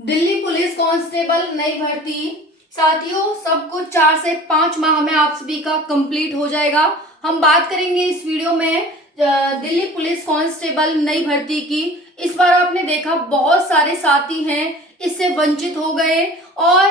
Delhi police constable नई भर्ती। साथियों, सब कुछ 4 से 5 माह में आप सभी का कंप्लीट हो जाएगा। हम बात करेंगे इस वीडियो में दिल्ली पुलिस कांस्टेबल नई भर्ती की। इस बार आपने देखा बहुत सारे साथी हैं इससे वंचित हो गए और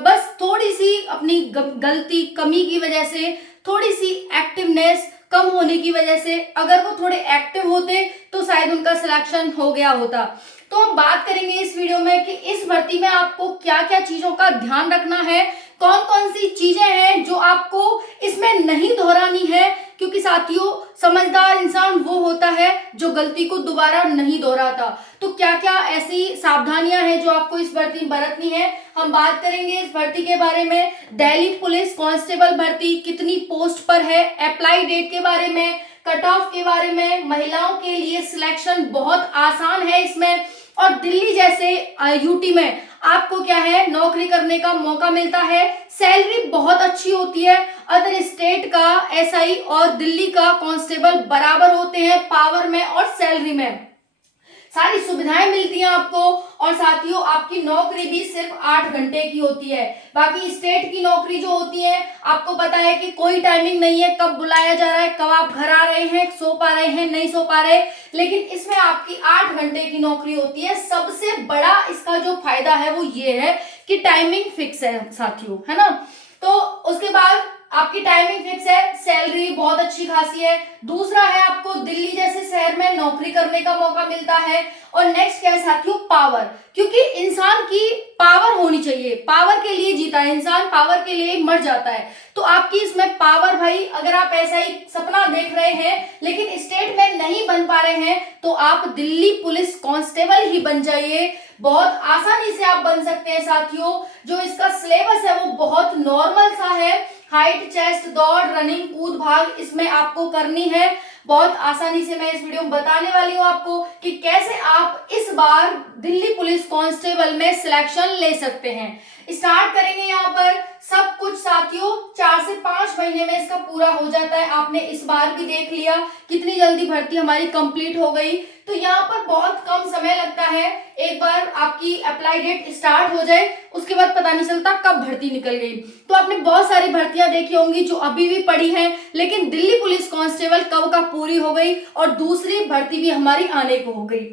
बस थोड़ी सी अपनी गलती कमी की वजह से, थोड़ी सी एक्टिवनेस कम होने की वजह से, अगर वो थोड़े एक्टिव होते तो शायद उनका सिलेक्शन हो गया होता। तो हम बात करेंगे इस वीडियो में कि इस भर्ती में आपको क्या क्या चीजों का ध्यान रखना है, कौन कौन सी चीजें हैं जो आपको इसमें नहीं दोहरानी है, क्योंकि साथियों समझदार इंसान वो होता है जो गलती को दोबारा नहीं दोहराता। तो क्या क्या ऐसी सावधानियां हैं जो आपको इस भर्ती में बरतनी है, हम बात करेंगे इस भर्ती के बारे में। दिल्ली पुलिस कांस्टेबल भर्ती कितनी पोस्ट पर है, अप्लाई डेट के बारे में, कट ऑफ के बारे में, महिलाओं के लिए सिलेक्शन बहुत आसान है इसमें, और दिल्ली जैसे यूटी में आपको क्या है नौकरी करने का मौका मिलता है, सैलरी बहुत अच्छी होती है। अदर स्टेट का एसआई और दिल्ली का कांस्टेबल बराबर होते हैं पावर में और सैलरी में, सारी सुविधाएं मिलती हैं आपको। और साथियों आपकी नौकरी भी सिर्फ 8 घंटे की होती है। बाकी स्टेट की नौकरी जो होती है आपको पता है कि कोई टाइमिंग नहीं है, कब बुलाया जा रहा है, कब आप घर आ रहे हैं, सो पा रहे हैं, नहीं सो पा रहे, लेकिन इसमें आपकी 8 घंटे की नौकरी होती है। सबसे बड़ा इसका जो फायदा है वो ये है कि टाइमिंग फिक्स है साथियों, है ना। तो उसके बाद आपकी टाइमिंग फिक्स है, सैलरी बहुत अच्छी खासी है। दूसरा है आपको दिल्ली जैसे शहर में नौकरी करने का मौका मिलता है। और नेक्स्ट क्या है साथियों, पावर, क्योंकि इंसान की पावर होनी चाहिए, पावर के लिए जीता है इंसान, पावर के लिए मर जाता है। तो आपकी इसमें पावर भाई, अगर आप ऐसा ही सपना देख रहे हैं लेकिन स्टेट में नहीं बन पा रहे हैं तो आप दिल्ली पुलिस कांस्टेबल ही बन जाइए, बहुत आसानी से आप बन सकते हैं साथियों। जो इसका सिलेबस है वो बहुत नॉर्मल सा है, हाइट, चेस्ट, दौड़, रनिंग, कूद, भाग इसमें आपको करनी है। बहुत आसानी से मैं इस वीडियो में बताने वाली हूँ आपको कि कैसे आप इस बार दिल्ली पुलिस कांस्टेबल में सिलेक्शन ले सकते हैं। स्टार्ट करेंगे यहाँ पर सब कुछ साथियों 4 से 5 महीने में इसका पूरा हो जाता है। आपने इस बार भी देख लिया कितनी जल्दी भर्ती हमारी कंप्लीट हो गई। तो यहाँ पर बहुत कम समय लगता है, एक बार आपकी अप्लाई डेट स्टार्ट हो जाए उसके बाद पता नहीं चलता कब भर्ती निकल गई। तो आपने बहुत सारी भर्तियां देखी होंगी जो अभी भी पड़ी हैं, लेकिन दिल्ली पुलिस कांस्टेबल कब का पूरी हो गई और दूसरी भर्ती भी हमारी आने को हो गई।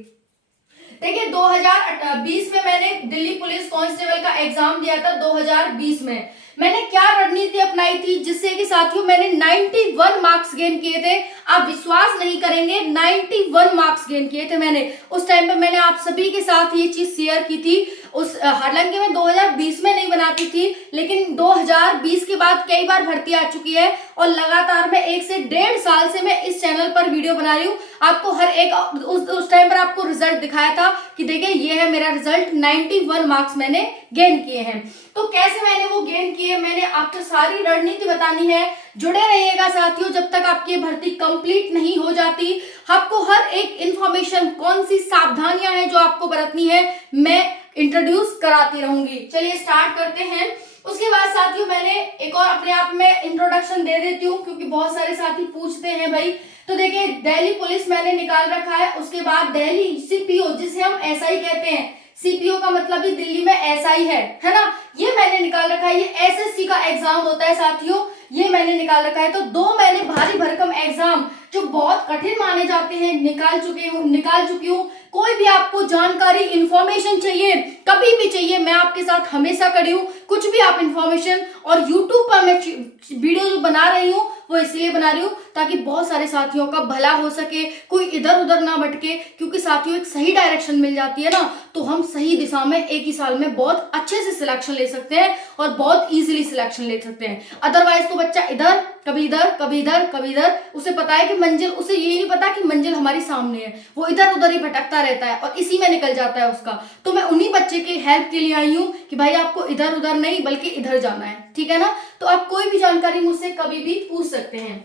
देखिए 2020 में मैंने दिल्ली पुलिस कांस्टेबल का एग्जाम दिया था। 2020 में मैंने क्या रणनीति अपनाई थी जिससे कि साथियों मैंने 91 मार्क्स गेन किए थे। आप विश्वास नहीं करेंगे, 91 मार्क्स गेन किए थे मैंने। उस टाइम पे मैंने आप सभी के साथ ये चीज शेयर की थी। उस हालांकि मैं 2020 में नहीं बनाती थी, लेकिन 2020 के बाद कई बार भर्ती आ चुकी है और लगातार मैं 1 से 1.5 साल से मैं इस चैनल पर वीडियो बना रही हूँ। आपको हर एक उस टाइम पर आपको रिजल्ट दिखाया था कि देखिए ये है मेरा रिजल्ट, 91 मार्क्स मैंने गेन किए हैं। तो कैसे मैंने वो गेन किए, मैंने आपको सारी रणनीति बतानी है। जुड़े रहिएगा साथियों जब तक आपकी भर्ती कंप्लीट नहीं हो जाती। आपको हर एक इंफॉर्मेशन, कौन सी सावधानियां हैं जो आपको बरतनी है, मैं इंट्रोड्यूस कराती रहूंगी। चलिए स्टार्ट करते हैं। उसके बाद साथियों मैंने एक और अपने आप में इंट्रोडक्शन दे देती हूँ क्योंकि बहुत सारे साथी पूछते हैं भाई। तो देखिए दिल्ली पुलिस मैंने निकाल रखा है, उसके बाद दिल्ली सीपीओ जिसे हम एसआई कहते हैं, सीपीओ का मतलब भी दिल्ली में एसआई है ना, ये मैंने निकाल रखा है। ये एसएससी का एग्जाम होता है साथियों, ये मैंने निकाल रखा है। तो 2 मैंने भारी भरकम एग्जाम जो बहुत कठिन माने जाते हैं निकाल चुकी हूँ। कोई भी आपको जानकारी, इंफॉर्मेशन चाहिए, कभी भी चाहिए, मैं आपके साथ हमेशा खड़ी हूँ। कुछ भी आप इंफॉर्मेशन, और यूट्यूब पर मैं वीडियो जो बना रही हूँ वो इसलिए बना रही हूँ ताकि बहुत सारे साथियों का भला हो सके, कोई इधर उधर ना भटके। क्योंकि साथियों एक सही डायरेक्शन मिल जाती है ना तो हम सही दिशा में एक ही साल में बहुत अच्छे से सिलेक्शन ले सकते हैं और बहुत इजीली सिलेक्शन ले सकते हैं। अदरवाइज तो बच्चा इधर कभी इधर कभी इधर कभी इधर, उसे पता है कि मंजिल, उसे यही नहीं पता कि मंजिल हमारी सामने है, वो इधर उधर ही भटकता रहता है और इसी में निकल जाता है उसका। तो मैं उन्हीं बच्चे के हेल्प के लिए आई हूँ कि भाई आपको इधर उधर नहीं बल्कि इधर जाना है, ठीक है ना। तो आप कोई भी जानकारी मुझसे कभी भी पूछ सकते हैं।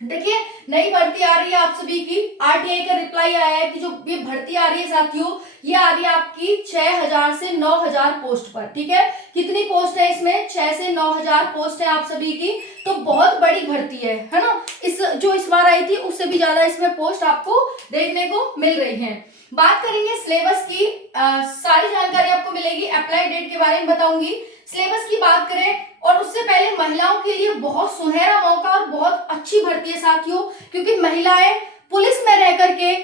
देखिए नई भर्ती आ रही है आप सभी की, आरटीआई का रिप्लाई आया है कि जो ये भर्ती आ रही है साथियों ये आ रही है आपकी 6000 से 9000 पोस्ट पर, ठीक है। कितनी पोस्ट है इसमें, 6 से 9000 पोस्ट है आप सभी की। तो बहुत बड़ी भर्ती है ना। इस बार आई थी उससे भी ज्यादा इसमें पोस्ट आपको देखने को मिल रही है। बात करेंगे सिलेबस की, सारी जानकारी मिलेगी, अप्लाई डेट के बारे में बताऊंगी, सिलेबस की बात करें, और उससे पहले महिलाओं के लिए बहुत सुनहरा मौका और बहुत अच्छी भर्ती है साथियों, क्योंकि महिलाएं पुलिस में रह करके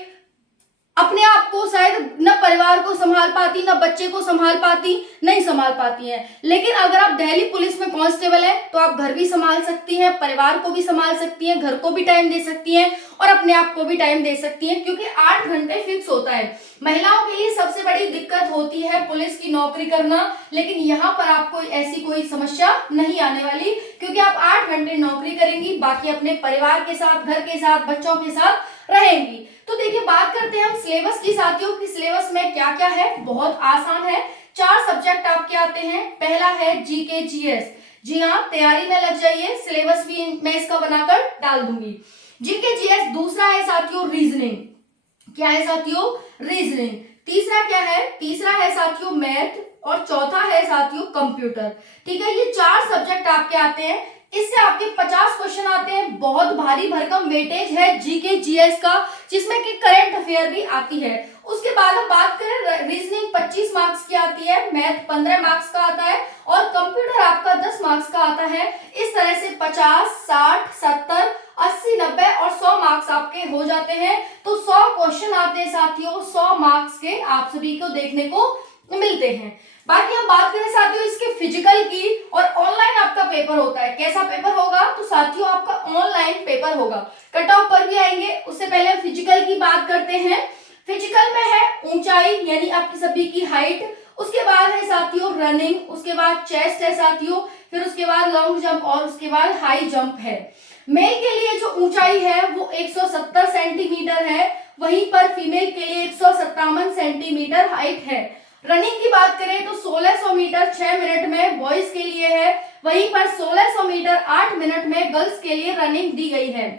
अपने आप को शायद न परिवार को संभाल पाती, न बच्चे को संभाल पाती, नहीं संभाल पाती हैं। लेकिन अगर आप दिल्ली पुलिस में कांस्टेबल हैं तो आप घर भी संभाल सकती हैं, परिवार को भी संभाल सकती हैं, घर को भी टाइम दे सकती हैं और अपने आप को भी टाइम दे सकती हैं, क्योंकि 8 घंटे फिक्स होता है। महिलाओं के लिए सबसे बड़ी दिक्कत होती है पुलिस की नौकरी करना, लेकिन यहाँ पर आपको ऐसी कोई समस्या नहीं आने वाली, क्योंकि आप 8 घंटे नौकरी करेंगी, बाकी अपने परिवार के साथ, घर के साथ, बच्चों के साथ रहेंगी। तो देखिए, बात करते हैं हम सिलेबस की साथियों की। सिलेबस में क्या क्या है, बहुत आसान है। 4 सब्जेक्ट आपके आते हैं। पहला है जीके जीएस। जी हाँ, तैयारी में लग जाइए, सिलेबस भी मैं इसका बनाकर डाल दूंगी। GK GS. दूसरा है साथियों रीजनिंग। क्या है साथियों? रीजनिंग। तीसरा क्या है? तीसरा है साथियों मैथ, और चौथा है साथियों कंप्यूटर। ठीक है, ये 4 सब्जेक्ट आपके आते हैं। इससे आपके 50 क्वेश्चन आते हैं। बहुत भारी भरकम वेटेज है जीके जीएस का, जिसमें कि करंट अफेयर भी आती है। उसके बाद अब बात करें, रीजनिंग 25 मार्क्स की आती है, मैथ 15 मार्क्स का आता है, और कंप्यूटर आपका 10 मार्क्स का आता है। इस तरह से 50, 60, 70, 80, 90 और 100 मार्क्स आपके हो जाते हैं। तो 100 क्वेश्चन आते हैं साथियों, 100 मार्क्स के आप सभी को देखने को मिलते हैं। बाकी हम बात करें साथियों इसके फिजिकल की, और ऑनलाइन आपका पेपर होता है। कैसा पेपर होगा? तो साथियों आपका ऑनलाइन पेपर होगा। कट ऑफ पर भी आएंगे, उससे पहले फिजिकल की बात करते हैं। फिजिकल में है ऊंचाई, यानी आपकी सभी की हाइट, उसके बाद है साथियों रनिंग, उसके बाद चेस्ट है साथियों, फिर उसके बाद लॉन्ग जंप, और उसके बाद हाई जंप है। मेल के लिए जो ऊंचाई है वो 170 सेंटीमीटर है, वहीं पर फीमेल के लिए 157 सेंटीमीटर हाइट है। रनिंग की बात करें तो 1600 मीटर 6 मिनट में बॉयज के लिए है, वहीं पर 1600 मीटर 8 मिनट में गर्ल्स के लिए रनिंग दी गई है।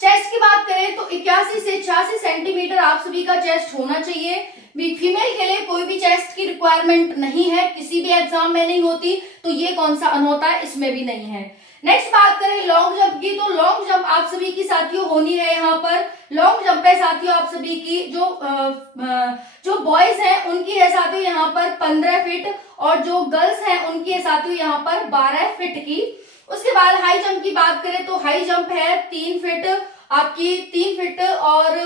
चेस्ट की बात करें तो 81 से 86 सेंटीमीटर आप सभी का चेस्ट होना चाहिए। फीमेल के लिए कोई भी चेस्ट की रिक्वायरमेंट नहीं है, किसी भी एग्जाम में नहीं होती, तो ये कौन सा अनहोता है, इसमें भी नहीं है। नेक्स्ट बात करें लॉन्ग जंप की, तो लॉन्ग जंप आप सभी की साथियों होनी है। यहाँ पर लॉन्ग जंप है साथियों आप सभी की, जो बॉयज हैं उनकी है साथियों यहाँ पर 15 फीट, और जो गर्ल्स हैं उनकी है साथियों यहाँ पर 12 फीट की। उसके बाद हाई जंप की बात करें तो हाई जंप है 3 फीट आपकी, 3 फीट, और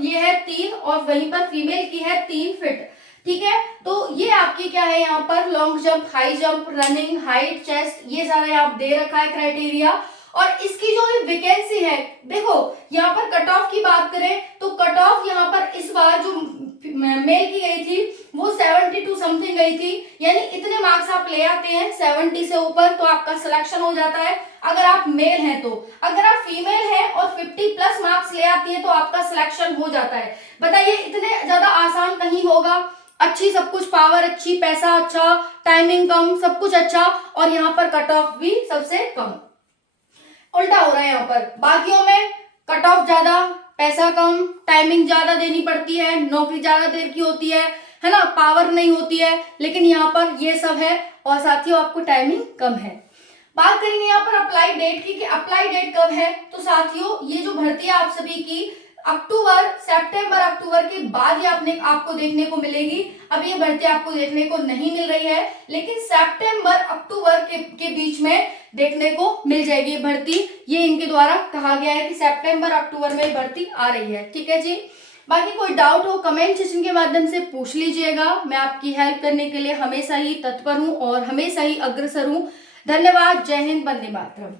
ये है 3, और वहीं पर फीमेल की है 3 फीट। ठीक है, तो ये आपकी क्या है यहाँ पर long jump, high jump, running, height, chest, ये सारा यहाँ दे रखा है क्राइटेरिया। और इसकी जो वैकेंसी है, देखो यहाँ पर कट ऑफ की बात करें तो कट ऑफ यहाँ पर इस बार जो मेल की गई थी वो 72 समथिंग गई थी, यानी इतने मार्क्स आप ले आते हैं 70 से ऊपर तो आपका सिलेक्शन हो जाता है, अगर आप मेल हैं तो। अगर आप फीमेल हैं और 50 प्लस मार्क्स ले आती हैं तो आपका सिलेक्शन हो जाता है। बताइए, इतने ज्यादा आसान कहीं होगा? अच्छी सब कुछ, पावर अच्छी, पैसा अच्छा, टाइमिंग कम, सब कुछ अच्छा, और यहाँ पर कट ऑफ भी सबसे कम। उल्टा हो रहा है यहाँ पर, बाकियों में कट ऑफ ज्यादा, पैसा कम, टाइमिंग ज्यादा देनी पड़ती है, नौकरी ज्यादा देर की होती है ना, पावर नहीं होती है, लेकिन यहाँ पर ये सब है, और साथियों आपको टाइमिंग कम है। बात करेंगे यहाँ पर अप्लाई डेट की, कि अप्लाई डेट कब है। तो साथियों ये जो भर्ती है आप सभी की सितंबर अक्टूबर के बाद ही आपको देखने को मिलेगी। अब ये भर्ती आपको देखने को नहीं मिल रही है, लेकिन सितंबर अक्टूबर के बीच में देखने को मिल जाएगी ये भर्ती। ये इनके द्वारा कहा गया है कि सितंबर अक्टूबर में भर्ती आ रही है। ठीक है जी, बाकी कोई डाउट हो कमेंट सेक्शन के माध्यम से पूछ लीजिएगा। मैं आपकी हेल्प करने के लिए हमेशा ही तत्पर हूँ और हमेशा ही अग्रसर हूँ। धन्यवाद। जय हिंद, वंदे मातरम।